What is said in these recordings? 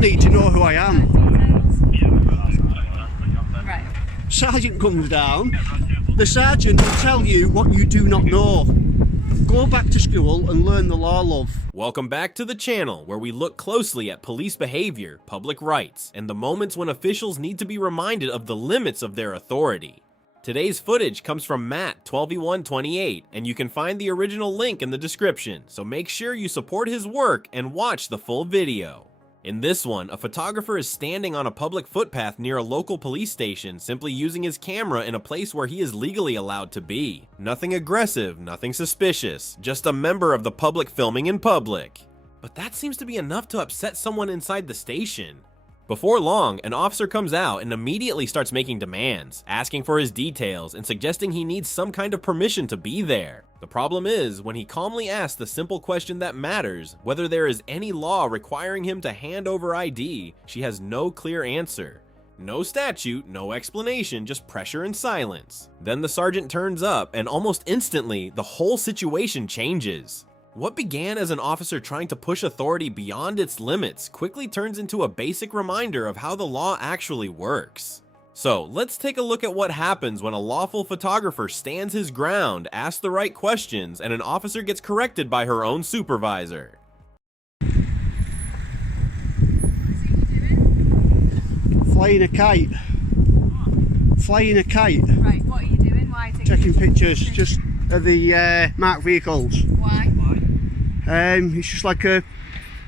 don't need to know who I am. Right. Sergeant comes down. The sergeant will tell you what you do not know. Go back to school and learn the law, love. Welcome back to the channel where we look closely at police behavior, public rights, and the moments when officials need to be reminded of the limits of their authority. Today's footage comes from Matt 12v128, and you can find the original link in the description, so make sure you support his work and watch the full video. In this one, a photographer is standing on a public footpath near a local police station, simply using his camera in a place where he is legally allowed to be. Nothing aggressive, nothing suspicious, just a member of the public filming in public. But that seems to be enough to upset someone inside the station. Before long, an officer comes out and immediately starts making demands, asking for his details and suggesting he needs some kind of permission to be there. The problem is, when he calmly asks the simple question that matters, whether there is any law requiring him to hand over ID, she has no clear answer. No statute, no explanation, just pressure and silence. Then the sergeant turns up, and almost instantly, the whole situation changes. What began as an officer trying to push authority beyond its limits quickly turns into a basic reminder of how the law actually works. So let's take a look at what happens when a lawful photographer stands his ground, asks the right questions, and an officer gets corrected by her own supervisor. Flying a kite. Flying a kite. Right, what are you doing? Why are you Taking pictures just of the marked vehicles. Why? It's just like a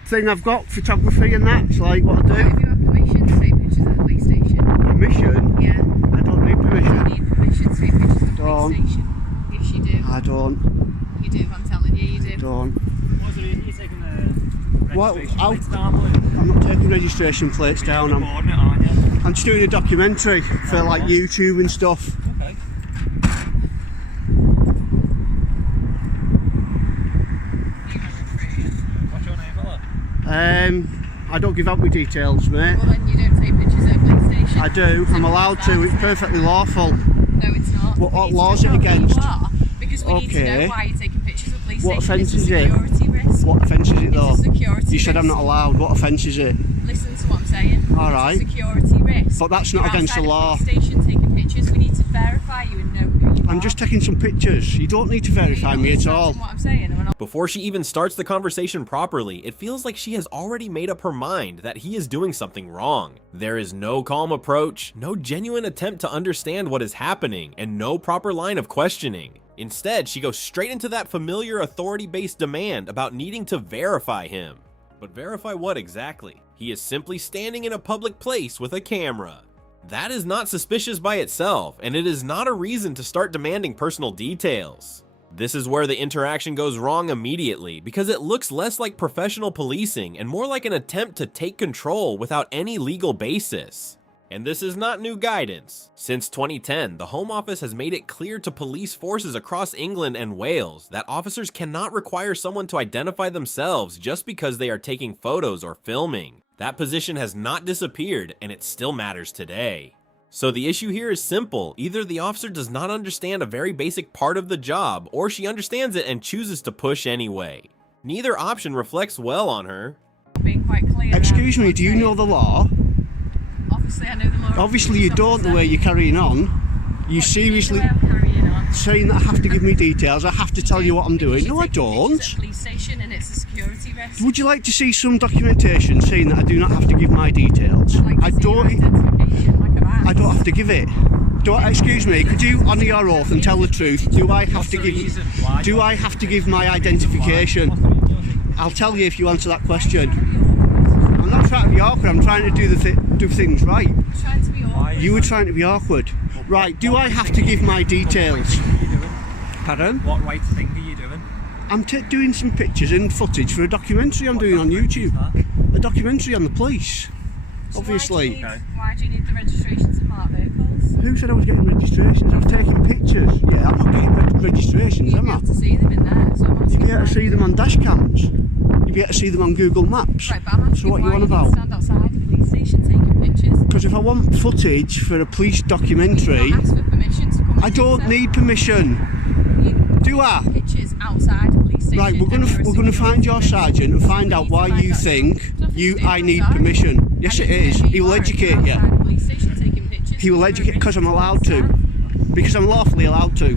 thing I've got, photography and that. It's like what I do. Have you got permission to take pictures at the police station? Permission? Yeah. I don't need permission. You need permission to take pictures at the Don't. police station. Yes, you do. I don't. You do, I'm telling you, you do. Don't. What's the reason you're taking the What? registration plates down, please? I'm not taking registration plates down. Recording it, aren't you? I'm just doing a documentary for like YouTube and stuff. Okay. What's your name, fella? I don't give out my details, mate. Well, then you don't take pictures at a police station. I do. I'm allowed to. It's perfectly lawful. No, it's not. What We need to law's it know who against? you are, because we need to Okay. know why you're taking pictures at police What station. offence It's is a it? security risk. What offence is it though? It's a security You said I'm risk. not allowed. What offence is it? Listen to what I'm saying. All right. It's a security risk. But that's not You're against the outside a law. police station taking pictures. We need to verify you and know who you are. I'm just taking some pictures. You don't need to verify me at all. What I'm saying. And we're not Before she even starts the conversation properly, it feels like she has already made up her mind that he is doing something wrong. There is no calm approach, no genuine attempt to understand what is happening, and no proper line of questioning. Instead, she goes straight into that familiar authority-based demand about needing to verify him. But verify what exactly? He is simply standing in a public place with a camera. That is not suspicious by itself, and it is not a reason to start demanding personal details. This is where the interaction goes wrong immediately, because it looks less like professional policing and more like an attempt to take control without any legal basis. And this is not new guidance. Since 2010, the Home Office has made it clear to police forces across England and Wales that officers cannot require someone to identify themselves just because they are taking photos or filming. That position has not disappeared, and it still matters today. So the issue here is simple. Either the officer does not understand a very basic part of the job, or she understands it and chooses to push anyway. Neither option reflects well on her. being quite clear. Excuse me, do you know the law? Obviously, I know the law. Obviously you don't, the way you're carrying on. You seriously Carrying on. saying that I have to give me details, I have to tell you what I'm doing. No, I don't. It's a police station and it's a security risk. Would you like to see some documentation saying that I do not have to give my details? I don't have to give it. Excuse me, could you honour your oath and tell the truth? Do I have to give my identification? I'll tell you if you answer that question. I'm not trying to be awkward, I'm trying to do things right. Trying to be awkward. You were trying to be awkward. Right, do I have to give my details? Pardon? What right thing are you doing? I'm doing some pictures and footage for a documentary I'm doing on YouTube. A documentary on the police. Obviously. Why do you need the registrations of marked vehicles? Who said I was getting registrations? I was taking pictures. Yeah, I'm not getting registrations, am I? You'd be able to see them in there. So You'd be able to see them on dash cams. You'd be able to see them on Google Maps. Right, but I'm asking So what why you on need to about? stand outside the police station taking pictures. Because if I want footage for a police documentary, Ask for permission to come I don't need permission. Do I? Pictures outside the police station. Right, we're gonna find your sergeant and find out why you think I need permission. Yes, it is. He will educate you. He will educate because I'm allowed to. Because I'm lawfully allowed to.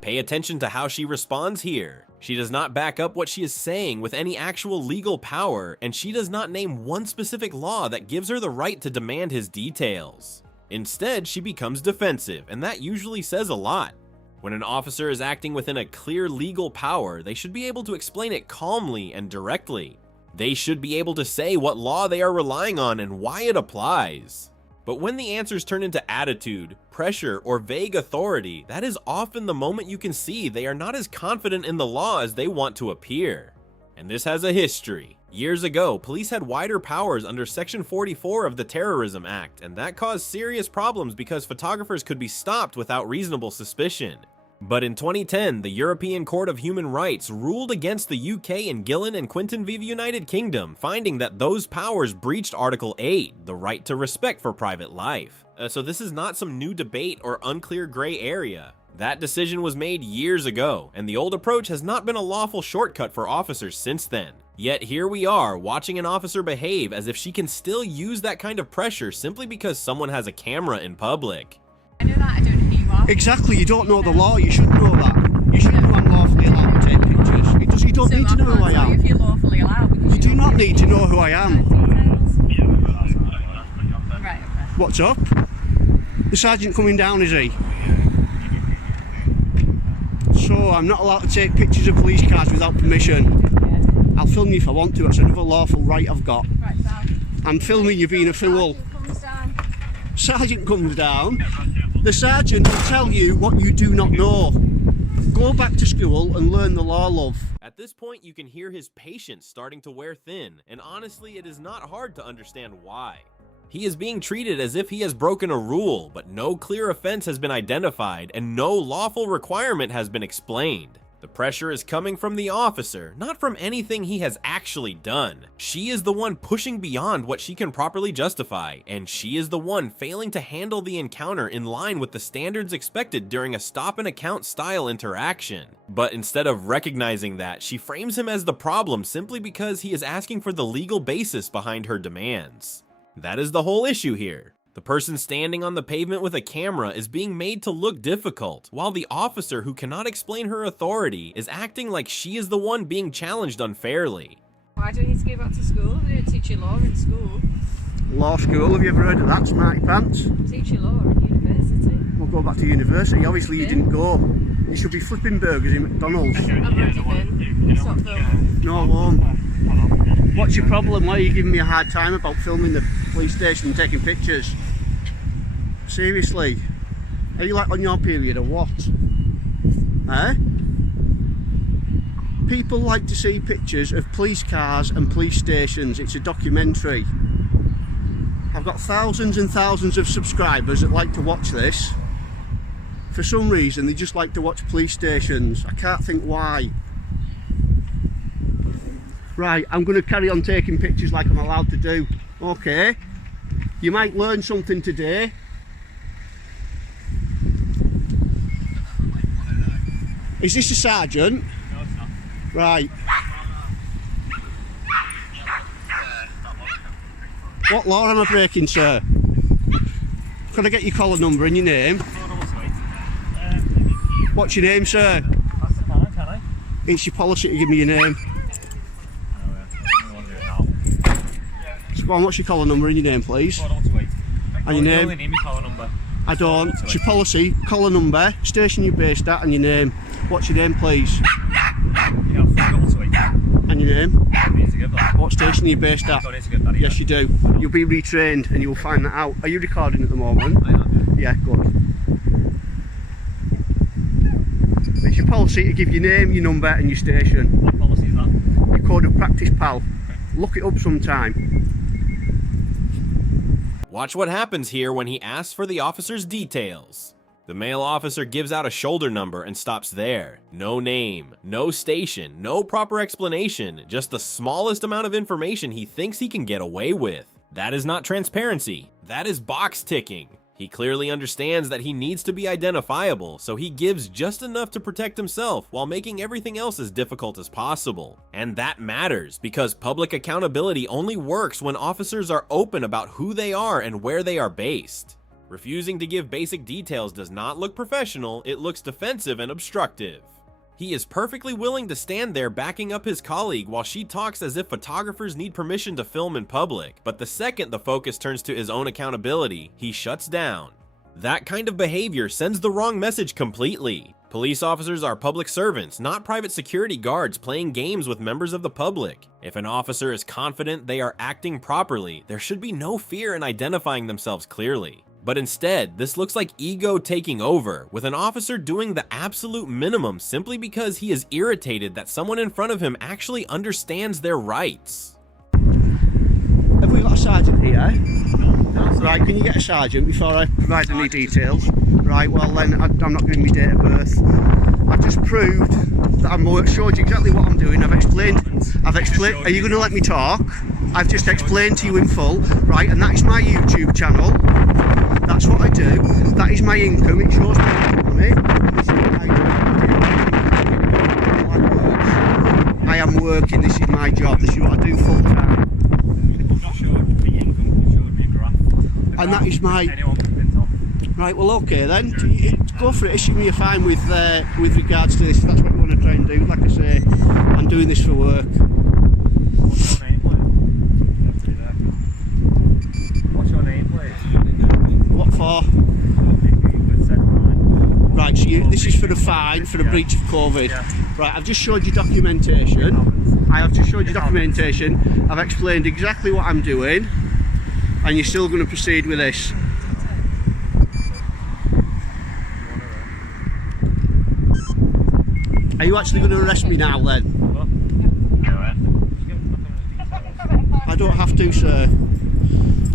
Pay attention to how she responds here. She does not back up what she is saying with any actual legal power, and she does not name one specific law that gives her the right to demand his details. Instead, she becomes defensive, and that usually says a lot. When an officer is acting within a clear legal power, they should be able to explain it calmly and directly. They should be able to say what law they are relying on and why it applies. But when the answers turn into attitude, pressure, or vague authority, that is often the moment you can see they are not as confident in the law as they want to appear. And this has a history. Years ago, police had wider powers under Section 44 of the Terrorism Act, and that caused serious problems because photographers could be stopped without reasonable suspicion. But in 2010, the European Court of Human Rights ruled against the UK in Gillen and Quinton v. United Kingdom, finding that those powers breached Article 8, the right to respect for private life. So this is not some new debate or unclear gray area. That decision was made years ago, and the old approach has not been a lawful shortcut for officers since then. Yet here we are, watching an officer behave as if she can still use that kind of pressure simply because someone has a camera in public. I know that, I don't know who you are. Exactly, you don't know the law, you should know that. You should know I'm lawfully allowed to take pictures. You don't need to know who I am. If you're lawfully allowed, You do not need to know who I am. Right, okay. What's up? The sergeant coming down, is he? So I'm not allowed to take pictures of police cars without permission. I'll film you if I want to, that's another lawful right I've got. Right, I'm filming you being a fool. Sergeant comes down. The sergeant will tell you what you do not know. Go back to school and learn the law, love. At this point, you can hear his patience starting to wear thin, and honestly, it is not hard to understand why. He is being treated as if he has broken a rule, but no clear offense has been identified and no lawful requirement has been explained. The pressure is coming from the officer, not from anything he has actually done. She is the one pushing beyond what she can properly justify, and she is the one failing to handle the encounter in line with the standards expected during a stop and account style interaction. But instead of recognizing that, she frames him as the problem simply because he is asking for the legal basis behind her demands. That is the whole issue here. The person standing on the pavement with a camera is being made to look difficult, while the officer who cannot explain her authority is acting like she is the one being challenged unfairly. Why do I need to go back to school? They don't teach you law in school. Law school, have you ever heard of that, smarty pants? Teach you law in university. We'll go back to university, obviously you didn't go. You should be flipping burgers in McDonald's. I've already been. Stop filming. No, I won't. What's your problem? Why are you giving me a hard time about filming the police station and taking pictures? Seriously? Are you like on your period or what? Eh? People like to see pictures of police cars and police stations. It's a documentary. I've got thousands and thousands of subscribers that like to watch this. For some reason they just like to watch police stations. I can't think why. Right, I'm going to carry on taking pictures like I'm allowed to do. Okay, you might learn something today. Is this a sergeant? No, it's not. Right. What law am I breaking, sir? Could I get your collar number and your name? What's your name, sir? That's fine, can I? It's your policy to give me your name. So go on, what's your collar number and your name, please? And your name? You only need my collar number. I don't. It's your policy, collar number, station you're based at, and your name. What's your name, please? Yeah, And your name? I need to give that. What station are you based at? I don't need to give that either. Yes, you do. You'll be retrained and you'll find that out. Are you recording at the moment? I am. Yeah, good. It's your policy to give your name, your number, and your station. What policy is that? Your code of practice, pal. Look it up sometime. Watch what happens here when he asks for the officer's details. The male officer gives out a shoulder number and stops there. No name, no station, no proper explanation, just the smallest amount of information he thinks he can get away with. That is not transparency, that is box ticking. He clearly understands that he needs to be identifiable, so he gives just enough to protect himself while making everything else as difficult as possible. And that matters, because public accountability only works when officers are open about who they are and where they are based. Refusing to give basic details does not look professional, it looks defensive and obstructive. He is perfectly willing to stand there backing up his colleague while she talks as if photographers need permission to film in public, but the second the focus turns to his own accountability, he shuts down. That kind of behavior sends the wrong message completely. Police officers are public servants, not private security guards playing games with members of the public. If an officer is confident they are acting properly, there should be no fear in identifying themselves clearly. But instead, this looks like ego taking over, with an officer doing the absolute minimum simply because he is irritated that someone in front of him actually understands their rights. Have we got a sergeant here? Right, can you get a sergeant before I provide any details? Right, well then, I'm not giving me date of birth. I've just proved that I've showed you exactly what I'm doing. I've explained, are you going to let me talk? I've just explained to you in full, right, and that is my YouTube channel. That's what I do. That is my income. It shows me money. This is what I am working. This is my job. This is what I do full time. I'm not sure the income, I'm sure it'd be a graph. And that is my... Anyone can print off. Right, well, okay then. Go for it. Issue me a fine with regards to this. If that's what you want to try and do. Like I say, I'm doing this for work. What's your name, please? What's your name, please? What for? Right, so this is for the fine for the breach of COVID. Yeah. Right, I've just showed you documentation. I have just showed you documentation. I've explained exactly what I'm doing, and you're still going to proceed with this. Are you actually going to arrest me now then? I don't have to, sir.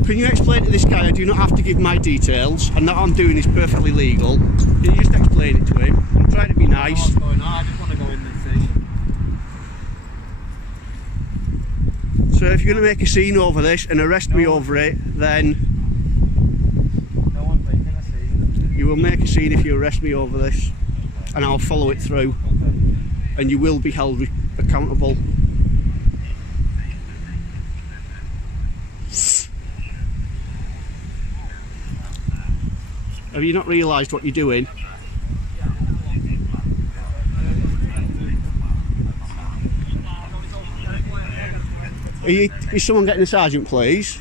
Can you explain to this guy I do not have to give my details and that what I'm doing is perfectly legal? Can you just explain it to him? I'm trying to be nice. What's going on? I just want to go in the station. So if you're going to make a scene over this and arrest me over it, then No one's making a scene. you will make a scene if you arrest me over this, and I'll follow it through, Okay. and you will be held accountable. Have you not realised what you're doing? Is someone getting a sergeant, please?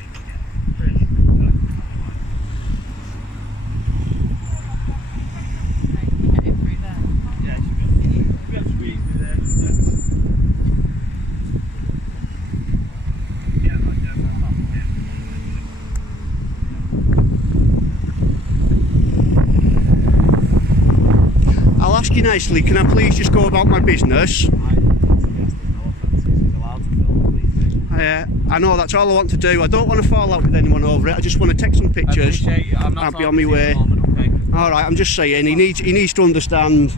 I'll ask you nicely, can I please just go about my business? I know, that's all I want to do. I don't want to fall out with anyone over it. I just want to take some pictures. I'll be on my way. Alright, I'm just saying, he needs to understand.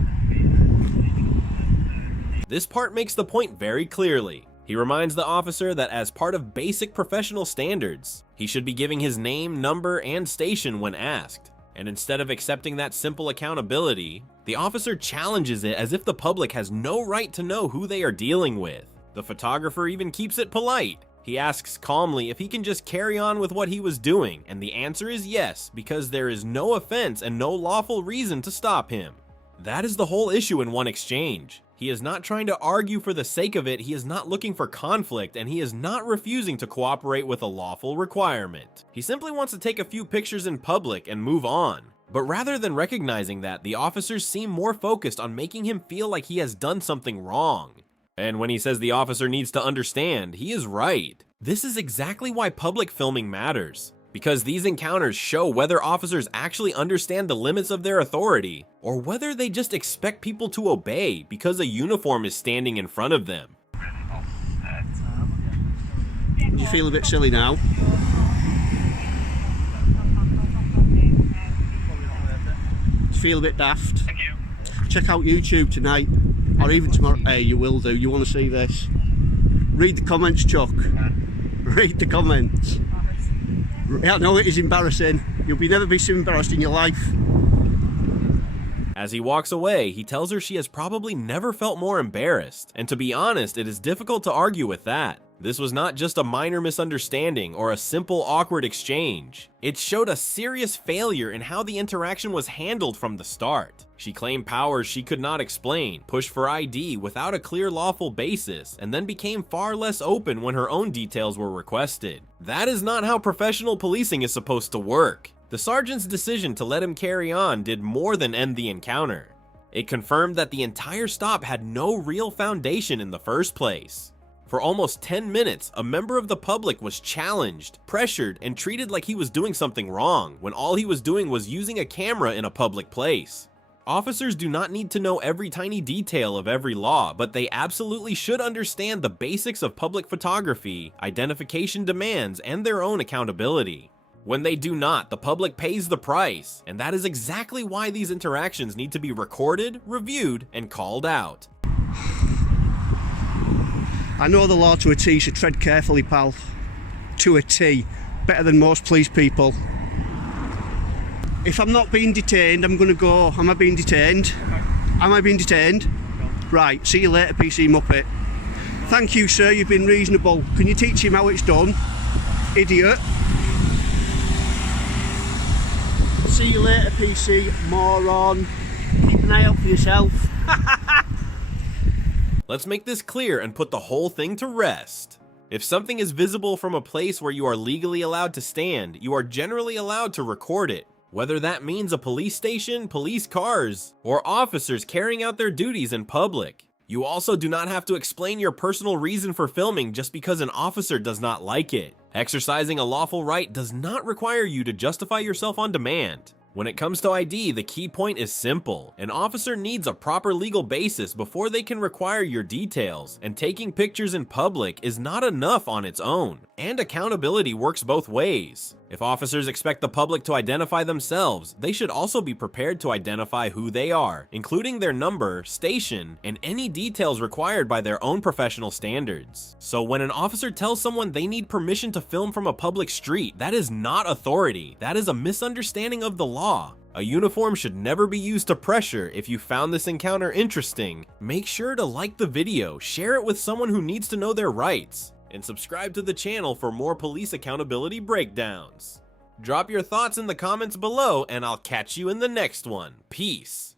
This part makes the point very clearly. He reminds the officer that as part of basic professional standards, he should be giving his name, number, and station when asked. And instead of accepting that simple accountability, the officer challenges it as if the public has no right to know who they are dealing with. The photographer even keeps it polite. He asks calmly if he can just carry on with what he was doing, and the answer is yes, because there is no offense and no lawful reason to stop him. That is the whole issue in one exchange. He is not trying to argue for the sake of it, he is not looking for conflict, and he is not refusing to cooperate with a lawful requirement. He simply wants to take a few pictures in public and move on. But rather than recognizing that, the officers seem more focused on making him feel like he has done something wrong. And when he says the officer needs to understand, he is right. This is exactly why public filming matters. Because these encounters show whether officers actually understand the limits of their authority, or whether they just expect people to obey because a uniform is standing in front of them. Do you feel a bit silly now? Do you feel a bit daft? Check out YouTube tonight, or even tomorrow. Hey, you will do. You want to see this? Read the comments, Chuck. Read the comments. Yeah, no, it is embarrassing. You'll never be so embarrassed in your life. As he walks away, he tells her she has probably never felt more embarrassed, and to be honest, it is difficult to argue with that. This was not just a minor misunderstanding or a simple awkward exchange. It showed a serious failure in how the interaction was handled from the start. She claimed powers she could not explain, pushed for ID without a clear lawful basis, and then became far less open when her own details were requested. That is not how professional policing is supposed to work. The sergeant's decision to let him carry on did more than end the encounter. It confirmed that the entire stop had no real foundation in the first place. For almost 10 minutes, a member of the public was challenged, pressured, and treated like he was doing something wrong, when all he was doing was using a camera in a public place. Officers do not need to know every tiny detail of every law, but they absolutely should understand the basics of public photography, identification demands, and their own accountability. When they do not, the public pays the price, and that is exactly why these interactions need to be recorded, reviewed, and called out. I know the law to a T, so tread carefully, pal. To a T. Better than most police people. If I'm not being detained, I'm going to go. Am I being detained? Okay. Am I being detained? No. Right, see you later, PC Muppet. Thank you, sir, you've been reasonable. Can you teach him how it's done? Idiot. See you later, PC moron. Keep an eye out for yourself. Let's make this clear and put the whole thing to rest. If something is visible from a place where you are legally allowed to stand, you are generally allowed to record it. Whether that means a police station, police cars, or officers carrying out their duties in public. You also do not have to explain your personal reason for filming just because an officer does not like it. Exercising a lawful right does not require you to justify yourself on demand. When it comes to ID, the key point is simple. An officer needs a proper legal basis before they can require your details, and taking pictures in public is not enough on its own. And accountability works both ways. If officers expect the public to identify themselves, they should also be prepared to identify who they are, including their number, station, and any details required by their own professional standards. So when an officer tells someone they need permission to film from a public street, that is not authority. That is a misunderstanding of the law. A uniform should never be used to pressure. If you found this encounter interesting, make sure to like the video, share it with someone who needs to know their rights, and subscribe to the channel for more police accountability breakdowns. Drop your thoughts in the comments below, and I'll catch you in the next one. Peace.